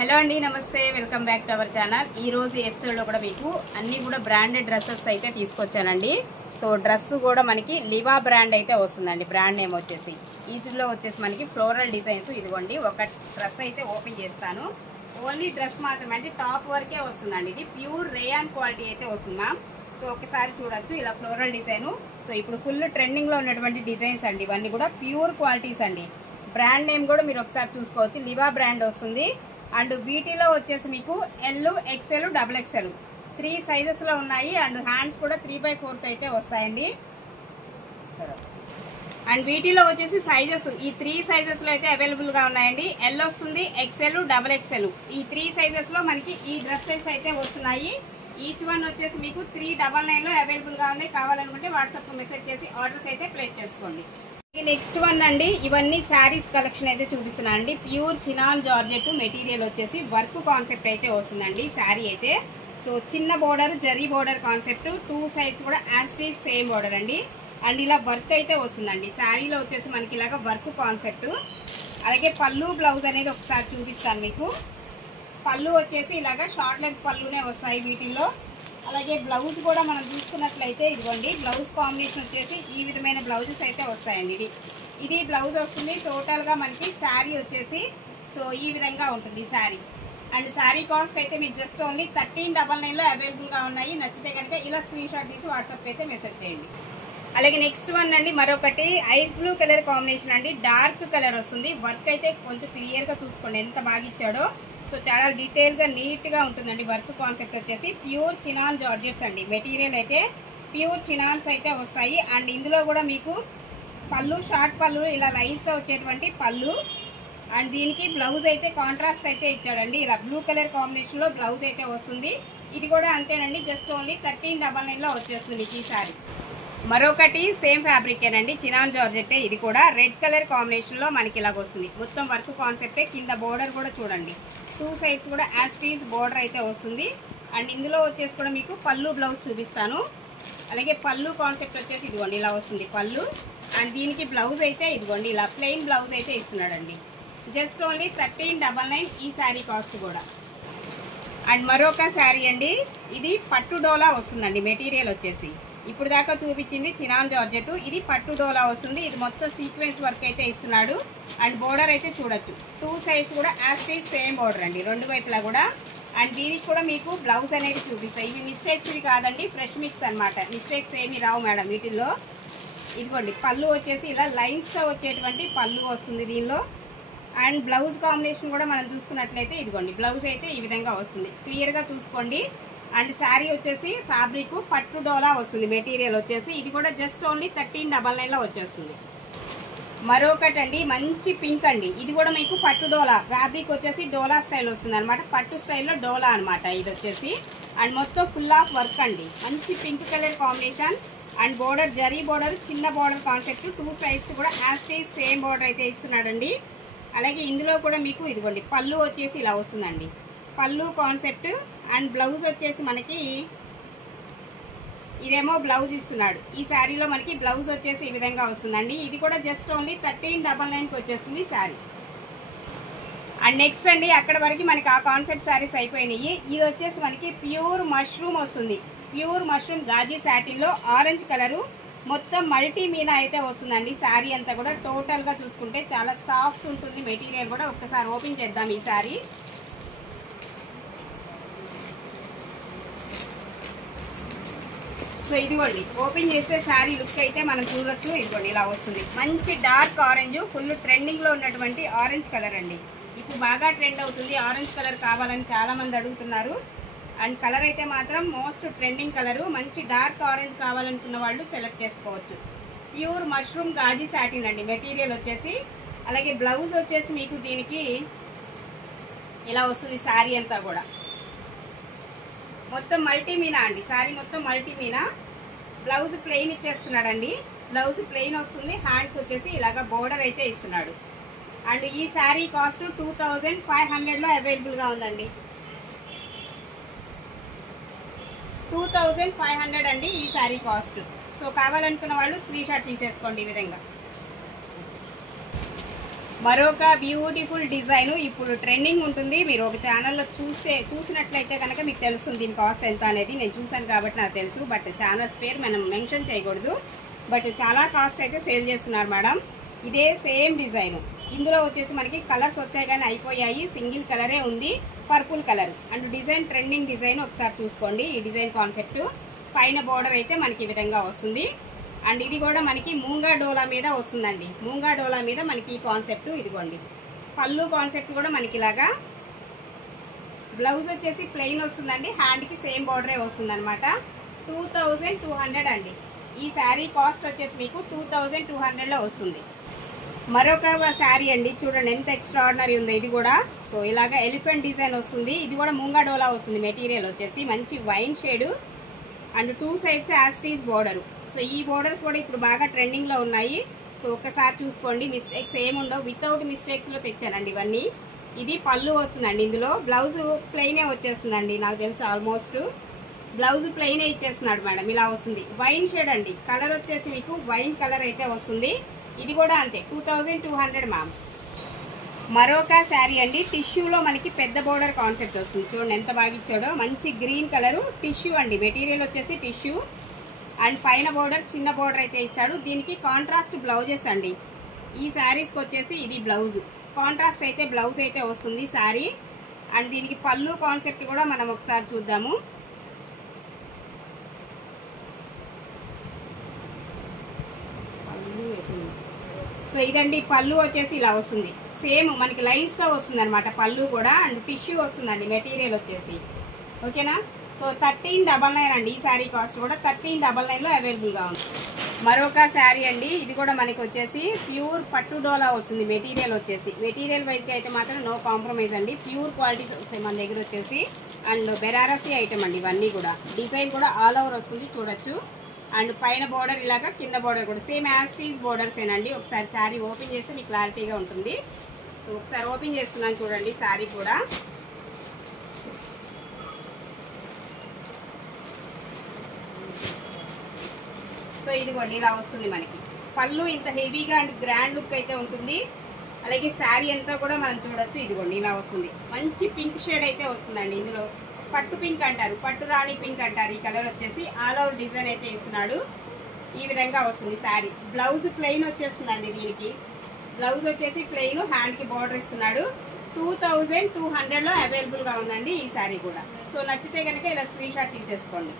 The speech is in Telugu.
హలో అండి, నమస్తే, welcome back to our channel. ఈ రోజు ఎపిసోడ్లో కూడా మీకు అన్ని కూడా బ్రాండెడ్ డ్రెస్సెస్ అయితే తీసుకొచ్చానండి. సో డ్రెస్ కూడా మనకి లివా బ్రాండ్ అయితే వస్తుందండి. బ్రాండ్ నేమ్ వచ్చేసి వీటిలో వచ్చేసి మనకి ఫ్లోరల్ డిజైన్స్. ఇదిగోండి ఒక డ్రెస్ అయితే ఓపెన్ చేస్తాను. ఓన్లీ డ్రెస్ మాత్రమే అంటే టాప్ వరకే వస్తుందండి. ఇది ప్యూర్ రేయాన్ క్వాలిటీ అయితే వస్తుంది మ్యామ్. సో ఒకసారి చూడొచ్చు ఇలా ఫ్లోరల్ డిజైన్. సో ఇప్పుడు ఫుల్ ట్రెండింగ్లో ఉన్నటువంటి డిజైన్స్ అండి. ఇవన్నీ కూడా ప్యూర్ క్వాలిటీస్ అండి. బ్రాండ్ నేమ్ కూడా మీరు ఒకసారి చూసుకోవచ్చు, లివా బ్రాండ్ వస్తుంది. అండ్ వీటిలో వచ్చేసి మీకు ఎల్, ఎక్సెల్, డబుల్ ఎక్సెల్ 3 సైజెస్లో ఉన్నాయి. అండ్ హ్యాండ్స్ కూడా 3/4 అయితే వస్తాయండి. అండ్ వీటిలో వచ్చేసి సైజెస్ ఈ 3 సైజెస్లో అయితే అవైలబుల్గా ఉన్నాయండి. ఎల్ వస్తుంది, ఎక్సెల్, డబుల్ ఎక్సెల్ ఈ 3 సైజెస్లో మనకి ఈ డ్రెస్సెస్ అయితే వస్తున్నాయి. ఈచ్ వన్ వచ్చేసి మీకు 399లో అవైలబుల్గా ఉన్నాయి. కావాలనుకుంటే వాట్సాప్లో మెసేజ్ చేసి ఆర్డర్స్ అయితే ప్లేస్ చేసుకోండి. నెక్స్ట్ వన్ అండి, ఇవన్నీ శారీస్ కలెక్షన్ అయితే చూపిస్తున్నాను అండి. ప్యూర్ చినాన్ జార్జెట్ మెటీరియల్ వచ్చేసి వర్క్ కాన్సెప్ట్ అయితే వస్తుందండి. శారీ అయితే సో చిన్న border, zari border concept, 2 sides కూడా యాస్టీస్ సేమ్ బోర్డర్ అండి. అండ్ ఇలా వర్క్ అయితే వస్తుందండి. శారీలో వచ్చేసి మనకి ఇలాగ వర్క్ కాన్సెప్ట్. అలాగే పళ్ళు, బ్లౌజ్ అనేది ఒకసారి చూపిస్తాను మీకు. పళ్ళు వచ్చేసి ఇలాగ షార్ట్ లెంత్ పళ్ళునే వస్తాయి వీటిల్లో. అలాగే బ్లౌజ్ కూడా మనం చూసుకున్నట్లయితే ఇదిగోండి బ్లౌజ్ కాంబినేషన్ వచ్చేసి ఈ విధమైన బ్లౌజెస్ అయితే వస్తాయండి. ఇది బ్లౌజ్ వస్తుంది. టోటల్గా మనకి శారీ వచ్చేసి సో ఈ విధంగా ఉంటుంది శారీ. అండ్ శారీ కాస్ట్ అయితే మీకు జస్ట్ ఓన్లీ 1399లో అవైలబుల్గా ఉన్నాయి. నచ్చితే కనుక ఇలా స్క్రీన్ షాట్ తీసి వాట్సాప్కి అయితే మెసేజ్ చేయండి. అలాగే నెక్స్ట్ వన్ అండి, మరొకటి ఐస్ బ్లూ కలర్ కాంబినేషన్ అండి. డార్క్ కలర్ వస్తుంది. వర్క్ అయితే కొంచెం క్లియర్గా చూసుకోండి ఎంత బాగా ఇచ్చాడో. సో చాలా డీటెయిల్గా నీట్గా ఉంటుందండి. వర్క్ కాన్సెప్ట్ వచ్చేసి ప్యూర్ చినాన్ జార్జెట్స్ అండి. మెటీరియల్ అయితే ప్యూర్ చినాన్స్ అయితే వస్తాయి. అండ్ ఇందులో కూడా మీకు పళ్ళు, షార్ట్ పళ్ళు ఇలా లైన్స్తో వచ్చేటువంటి పళ్ళు. అండ్ దీనికి బ్లౌజ్ అయితే కాంట్రాస్ట్ అయితే ఇచ్చాడండి. ఇలా బ్లూ కలర్ కాంబినేషన్లో బ్లౌజ్ అయితే వస్తుంది. ఇది కూడా అంతేనండి, జస్ట్ ఓన్లీ 1399లో వచ్చేస్తుంది ఈ సారీ. మరొకటి సేమ్ ఫ్యాబ్రికేనండి, చినాన్ జార్జెట్టే. ఇది కూడా రెడ్ కలర్ కాంబినేషన్లో మనకి ఇలాగ వస్తుంది. మొత్తం వర్క్ కాన్సెప్టే. కింద బోర్డర్ కూడా చూడండి, 2 సైడ్స్ కూడా యాస్టీస్ బోర్డర్ అయితే వస్తుంది. అండ్ ఇందులో వచ్చేసి కూడా మీకు పళ్ళు, బ్లౌజ్ చూపిస్తాను. అలాగే పళ్ళు కాన్సెప్ట్ వచ్చేసి ఇదిగోండి ఇలా వస్తుంది పళ్ళు. అండ్ దీనికి బ్లౌజ్ అయితే ఇదిగోండి ఇలా ప్లెయిన్ బ్లౌజ్ అయితే ఇస్తున్నాడండి. జస్ట్ ఓన్లీ 1399 ఈ శారీ కాస్ట్ కూడా. అండ్ మరొక శారీ అండి, ఇది పట్టు డోలా వస్తుందండి. మెటీరియల్ వచ్చేసి ఇప్పుడు దాకా చూపించింది చినాన్ జార్జెట్, ఇది పట్టు డోలా వస్తుంది. ఇది మొత్తం సీక్వెన్స్ వర్క్ అయితే ఇస్తున్నాడు. అండ్ బోర్డర్ అయితే చూడొచ్చు, 2 సైడ్స్ కూడా యాస్టీస్ సేమ్ బోర్డర్ అండి, 2 వైపులా కూడా. అండ్ దీనికి కూడా మీకు బ్లౌజ్ అనేది చూపిస్తాయి. ఇవి మిస్టేక్స్ ఇవి కాదండి, ఫ్రెష్ మిక్స్ అనమాట. మిస్టేక్స్ ఏమి రావు మేడం వీటిల్లో. ఇదిగోండి పళ్ళు వచ్చేసి ఇలా లైన్స్తో వచ్చేటువంటి పళ్ళు వస్తుంది దీనిలో. అండ్ బ్లౌజ్ కాంబినేషన్ కూడా మనం చూసుకున్నట్లయితే ఇదిగోండి బ్లౌజ్ అయితే ఈ విధంగా వస్తుంది. క్లియర్గా చూసుకోండి. అండ్ శారీ వచ్చేసి ఫ్యాబ్రిక్ పట్టు డోలా వస్తుంది. మెటీరియల్ వచ్చేసి ఇది కూడా జస్ట్ ఓన్లీ 1399లో వచ్చేస్తుంది. మరొకటి అండి, మంచి పింక్ అండి. ఇది కూడా మీకు పట్టు డోలా ఫ్యాబ్రిక్ వచ్చేసి డోలా స్టైల్ వస్తుంది అనమాట. పట్టు స్టైల్లో డోలా అనమాట ఇది వచ్చేసి. అండ్ మొత్తం ఫుల్ ఆఫ్ వర్క్ అండి. మంచి pink colour combination. And border zari border, చిన్న బోర్డర్ కాన్సెప్ట్, 2 సైడ్స్ కూడా యాస్టీస్ సేమ్ బోర్డర్ అయితే ఇస్తున్నాడండి. అలాగే ఇందులో కూడా మీకు ఇదిగోండి పళ్ళు వచ్చేసి ఇలా వస్తుందండి, పళ్ళు కాన్సెప్ట్. అండ్ బ్లౌజ్ వచ్చేసి మనకి ఇదేమో బ్లౌజ్ ఇస్తున్నాడు. ఈ శారీలో మనకి బ్లౌజ్ వచ్చేసి ఈ విధంగా వస్తుందండి. ఇది కూడా జస్ట్ ఓన్లీ 1399కి వచ్చేస్తుంది శారీ. అండ్ నెక్స్ట్ అండి, అక్కడ వరకు మనకి ఆ కాన్సెప్ట్ శారీస్ అయిపోయినాయి. ఇది వచ్చేసి మనకి ప్యూర్ మష్రూమ్ వస్తుంది. ప్యూర్ మష్రూమ్ గాజీ సాటిన్లో ఆరెంజ్ కలరు, మొత్తం మల్టీ మీనా అయితే వస్తుందండి. శారీ అంతా కూడా టోటల్గా చూసుకుంటే చాలా సాఫ్ట్ ఉంటుంది మెటీరియల్ కూడా. ఒక్కసారి ఓపెన్ చేద్దాం ఈ శారీ. సో ఇదిగోండి ఓపెన్ చేస్తే శారీ లుక్ అయితే మనం చూడొచ్చు. ఇదిగోండి ఇలా వస్తుంది. మంచి డార్క్ ఆరెంజ్, ఫుల్ ట్రెండింగ్లో ఉన్నటువంటి ఆరెంజ్ కలర్ అండి. ఇప్పుడు బాగా ట్రెండ్ అవుతుంది ఆరెంజ్ కలర్ కావాలని చాలామంది అడుగుతున్నారు. అండ్ కలర్ అయితే మాత్రం మోస్ట్ ట్రెండింగ్ కలరు. మంచి డార్క్ ఆరెంజ్ కావాలనుకున్న వాళ్ళు సెలెక్ట్ చేసుకోవచ్చు. ప్యూర్ మష్రూమ్ గాజీ సాటిన్ అండి మెటీరియల్ వచ్చేసి. అలాగే బ్లౌజ్ వచ్చేసి మీకు దీనికి ఇలా వస్తుంది. శారీ అంతా కూడా మొత్తం మల్టీ మీనా అండి. శారీ మొత్తం మల్టీ మీనా. బ్లౌజ్ ప్లెయిన్ ఇచ్చేస్తున్నాడండి. బ్లౌజ్ ప్లెయిన్ వస్తుంది. హ్యాండ్కి వచ్చేసి ఇలాగ బోర్డర్ అయితే ఇస్తున్నాడు. అండ్ ఈ శారీ కాస్ట్ 2500లో అవైలబుల్గా ఉందండి. 2500 అండి ఈ శారీ కాస్ట్. సో కావాలనుకున్న వాళ్ళు స్క్రీన్ షాట్ తీసేసుకోండి ఈ విధంగా. మరొక బ్యూటిఫుల్ డిజైన్ ఇప్పుడు ట్రెండింగ్ ఉంటుంది. మీరు ఒక ఛానల్లో చూసినట్లయితే కనుక మీకు తెలుస్తుంది దీని కాస్ట్ ఎంత అనేది. నేను చూసాను కాబట్టి నాకు తెలుసు, బట్ ఛానల్స్ పేరు మనం మెన్షన్ చేయకూడదు. బట్ చాలా కాస్ట్ అయితే సేల్ చేస్తున్నారు మేడం. ఇదే సేమ్ డిజైన్. ఇందులో వచ్చేసి మనకి కలర్స్ వచ్చాయి కానీ అయిపోయాయి. సింగిల్ కలరే ఉంది, purple colour. And design trending design ఒకసారి చూసుకోండి. ఈ డిజైన్ కాన్సెప్ట్ పైన బోర్డర్ అయితే మనకి ఈ విధంగా వస్తుంది. అండ్ ఇది కూడా మనకి మూంగా డోలా మీద వస్తుందండి. మూంగా డోలా మీద మనకి ఈ కాన్సెప్ట్ ఇదిగోండి. పళ్ళు కాన్సెప్ట్ కూడా మనకి ఇలాగా. బ్లౌజ్ వచ్చేసి ప్లెయిన్ వస్తుందండి. హ్యాండ్కి సేమ్ బోర్డరే వస్తుంది అనమాట. 2200 అండి. ఈ శారీ కాస్ట్ వచ్చేసి మీకు 2200లో వస్తుంది. మరొక శారీ అండి, చూడండి ఎంత ఎక్స్ట్రాడినరీ ఉందో ఇది కూడా. సో ఇలాగా ఎలిఫెంట్ డిజైన్ వస్తుంది. ఇది కూడా మూంగా డోలా వస్తుంది. మెటీరియల్ వచ్చేసి మంచి వైన్ షేడ్ అండ్ 2 సైడ్స్ యాస్టీస్ బోర్డర్. సో ఈ బోర్డర్స్ కూడా ఇప్పుడు బాగా ట్రెండింగ్లో ఉన్నాయి. సో ఒక్కసారి చూసుకోండి, మిస్టేక్స్ ఏముండవు. వితౌట్ మిస్టేక్స్లో తెచ్చానండి ఇవన్నీ. ఇది పళ్ళు వస్తుందండి. ఇందులో బ్లౌజ్ ప్లెయినే వచ్చేస్తుందండి. నాకు తెలుసు ఆల్మోస్ట్ బ్లౌజ్ ప్లెయినే ఇచ్చేస్తున్నాడు మేడం. ఇలా వస్తుంది. వైన్ షేడ్ అండి. కలర్ వచ్చేసి మీకు వైన్ కలర్ అయితే వస్తుంది. ఇది కూడా అంతే 2200 మ్యామ్. మరొక శారీ అండి, టిష్యూలో మనకి పెద్ద బోర్డర్ కాన్సెప్ట్ వస్తుంది. చూడండి ఎంత బాగా ఇచ్చాడో. మంచి గ్రీన్ కలరు టిష్యూ అండి. మెటీరియల్ వచ్చేసి టిష్యూ అండ్ పైన బోర్డర్ చిన్న బోర్డర్ అయితే ఇస్తాడు. దీనికి కాంట్రాస్ట్ బ్లౌజెస్ అండి. ఈ శారీస్కి వచ్చేసి ఇది బ్లౌజ్ కాంట్రాస్ట్ అయితే బ్లౌజ్ అయితే వస్తుంది శారీ. అండ్ దీనికి పళ్ళు కాన్సెప్ట్ కూడా మనం ఒకసారి చూద్దాము. సో ఇదండి పళ్ళు వచ్చేసి ఇలా వస్తుంది. సేమ్ మనకి లైన్స్తో వస్తుంది అనమాట పళ్ళు కూడా. అండ్ టిష్యూ వస్తుందండి మెటీరియల్ వచ్చేసి. ఓకేనా. సో 1399 అండి. ఈ శారీ కాస్ట్ కూడా 1399లో అవైలబుల్గా ఉంది. మరొక శారీ అండి, ఇది కూడా మనకి వచ్చేసి ప్యూర్ పట్టు డోలా వస్తుంది. మెటీరియల్ వచ్చేసి మెటీరియల్ వైజ్గా అయితే మాత్రం నో కాంప్రమైజ్ అండి. ప్యూర్ క్వాలిటీస్ వస్తాయి మన దగ్గర వచ్చేసి. అండ్ బెనారసీ ఐటమ్ అండి ఇవన్నీ కూడా. డిజైన్ కూడా ఆల్ ఓవర్ వస్తుంది చూడొచ్చు. అండ్ పైన బోర్డర్ ఇలాగా, కింద బోర్డర్ కూడా సేమ్ యాస్టీస్ బోర్డర్స్ ఏనండి. ఒకసారి శారీ ఓపెన్ చేస్తే మీకు క్లారిటీగా ఉంటుంది. సో ఒకసారి ఓపెన్ చేస్తున్నాను చూడండి శారీ కూడా. సో ఇదిగోండి ఇలా వస్తుంది మనకి. పళ్ళు ఇంత హెవీగా అండ్ గ్రాండ్ లుక్ అయితే ఉంటుంది. అలాగే శారీ అంతా కూడా మనం చూడొచ్చు. ఇదిగోండి ఇలా వస్తుంది. మంచి పింక్ షేడ్ అయితే వస్తుందండి. ఇందులో పట్టు పింక్ అంటారు, పట్టు రాణి పింక్ అంటారు. ఈ కలర్ వచ్చేసి ఆల్ ఓవర్ డిజైన్ అయితే ఇస్తున్నాడు. ఈ విధంగా వస్తుంది శారీ. బ్లౌజ్ ప్లెయిన్ వచ్చేస్తుందండి. దీనికి బ్లౌజ్ వచ్చేసి ప్లెయిన్, హ్యాండ్కి బార్డర్ ఇస్తున్నాడు. 2200లో అవైలబుల్గా ఉందండి ఈ శారీ కూడా. సో నచ్చితే కనుక ఇలా స్క్రీన్ షాట్ తీసేసుకోండి.